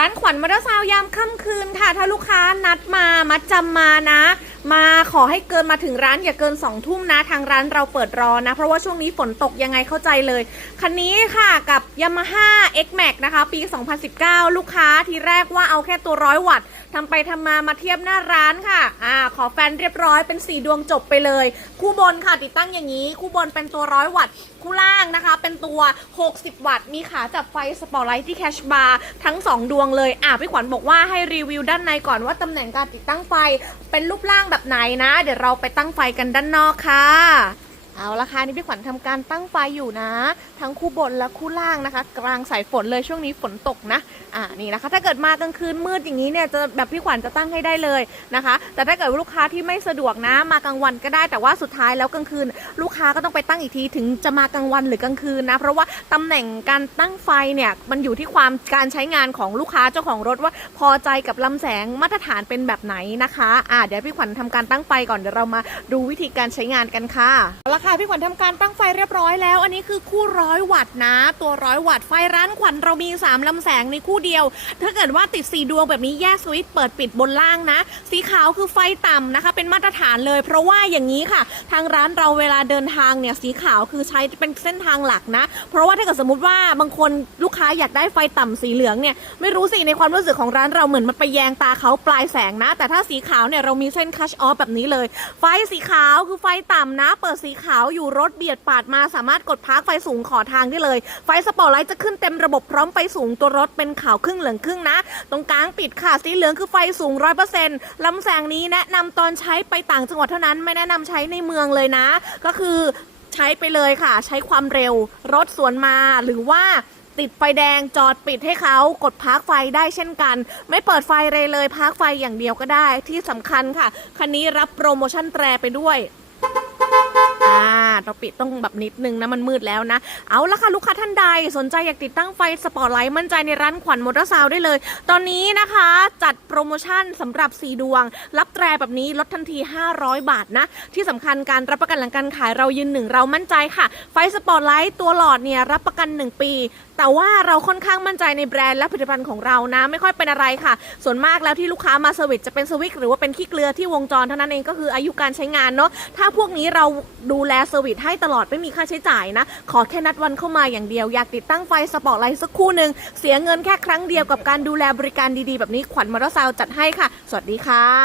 ร้านขวัญมอเตอร์ซาวยามค่ำคืนค่ะ ถ้าลูกค้านัดมามัดจำมานะมาขอให้เกินมาถึงร้านอย่าเกิน2องทุ่มนะทางร้านเราเปิดรอนะ เพราะว่าช่วงนี้ฝนตกยังไงเข้าใจเลย คันนี้ค่ะกับ Yamaha X Max นะคะ ปี 2019 ลูกค้าทีแรกว่าเอาแค่ตัวร้อยวัตต์ทำไปทำมามาเทียบหน้าร้านค่ะอ่าขอแฟนเรียบร้อยเป็น 4 ดวงจบไปเลย คู่บนค่ะติดตั้งอย่างนี้ คู่บนเป็นตัวร้อยวัตต์คู่ล่างนะคะ เป็นตัว 60 วัตต์ มีขาจับไฟสปอตไลท์ที่แคชบาร์ทั้ง 2 ดวงเลยอะพี่ขวัญบอกว่าให้รีวิวด้านในก่อนว่าตำแหน่งการติดตั้งไฟเป็นรูปร่างแบบไหนนะ เดี๋ยวเราไปตั้งไฟกันด้านนอกค่ะ เอาละค่ะนี่พี่ขวัญทำการตั้งไฟอยู่นะ ทั้งคู่บนและคู่ล่างนะคะ กลางสายฝนเลยช่วงนี้ฝนตกนะอ่านี่นะคะ ถ้าเกิดมากลางคืนมืดอย่างนี้เนี่ยจะแบบพี่ขวัญจะตั้งให้ได้เลยนะคะ แต่ถ้าเกิดว่าลูกค้าที่ไม่สะดวกนะมากลางวันก็ได้แต่ว่าสุดท้ายแล้วกลางคืน ลูกค้าก็ต้องไปตั้งอีกทีถึงจะมากลางวันหรือกลางคืนนะ เพราะว่าตำแหน่งการตั้งไฟเนี่ยมันอยู่ที่ความการใช้งานของลูกค้าเจ้าของรถว่าพอใจกับลำแสงมาตรฐานเป็นแบบไหนนะคะอ่าเดี๋ยวพี่ขวัญทำการตั้งไฟก่อนเดี๋ยวเรามาดูวิธีการใช้งานกันค่ะเอาละค่ะพี่ขวัญทำการตั้งไฟเรียบร้อยแล้ว อันนี้คือคู่ร้อยวัตต์นะ ตัวร้อยวัตต์ไฟร้านขวัญเรามีสามลำแสงในคู่เดียว ถ้าเกิดว่าติดสีดวงแบบนี้แยกสวิตช์เปิดปิดบนล่างนะ สีขาวคือไฟต่ำนะคะ เป็นมาตรฐานเลย เพราะว่าอย่างนี้ค่ะ ทางร้านเราเวลาเดินทางเนี่ยสีขาวคือใช้เป็นเส้นทางหลักนะ เพราะว่าถ้าเกิดสมมติว่าบางคนลูกค้าอยากได้ไฟต่ำสีเหลืองเนี่ยไม่รู้สิในความรู้สึกของร้านเราเหมือนมันไปแยงตาเขาปลายแสงนะ แต่ถ้าสีขาวเนี่ยเรามีเส้นคัชออฟแบบนี้เลย ไฟสีขาวคือไฟต่ำนะ เปิดสีขาวอยู่รถเบียดปาดมาสามารถกดพักไฟสูงขอทางได้เลย ไฟสปอร์ตไลท์จะขึ้นเต็มระบบพร้อมไฟสูงตัวรถเป็นขาวครึ่งเหลืองครึ่งนะ ตรงกลางปิดค่ะสีเหลืองคือไฟสูงร้อยเปอร์เซ็นต์ลำแสงนี้แนะนำตอนใช้ไปต่างจังหวัดเท่านั้นไม่แนะนำใช้ในเมืองเลยนะ ก็คือใช้ไปเลยค่ะ ใช้ความเร็ว รถสวนมาหรือว่าติดไฟแดงจอดปิดให้เขากดพักไฟได้เช่นกัน ไม่เปิดไฟเลยเลยพักไฟอย่างเดียวก็ได้ที่สำคัญค่ะ คันนี้รับโปรโมชั่นแตรไปด้วยานเราปิดต้องแบบนิดนึงนะมันมืดแล้วนะ เอาละค่ะลูกค้าท่านใดสนใจอยากติดตั้งไฟสปอตไลท์มั่นใจในร้านขวัญมอเตอร์ซาวด์ได้เลย ตอนนี้นะคะจัดโปรโมชั่นสำหรับ 4 ดวง รับแตรแบบนี้ลดทันที 500 บาทนะ ที่สำคัญการรับประกันหลังการขายเรายืนหนึ่งเรามั่นใจค่ะ ไฟสปอตไลท์ตัวหลอดเนี่ยรับประกัน 1 ปี แต่ว่าเราค่อนข้างมั่นใจในแบรนด์และผลิตภัณฑ์ของเรานะ ไม่ค่อยเป็นอะไรค่ะ ส่วนมากแล้วที่ลูกค้ามาเซอร์วิสจะเป็นสวิตหรือว่าเป็นขี้เกลือที่วงจรเท่านั้นเองก็คืออายุการใช้งานเนาะถ้าพวกนี้เราดูแลเซอร์วิสให้ตลอดไม่มีค่าใช้จ่ายนะ ขอแค่นัดวันเข้ามาอย่างเดียว อยากติดตั้งไฟสปอตไลท์สักคู่หนึ่งเสียเงินแค่ครั้งเดียวกับการดูแลบริการดีๆ แบบนี้ขวัญมอเตอร์ซาวด์จัดให้ค่ะ สวัสดีค่ะ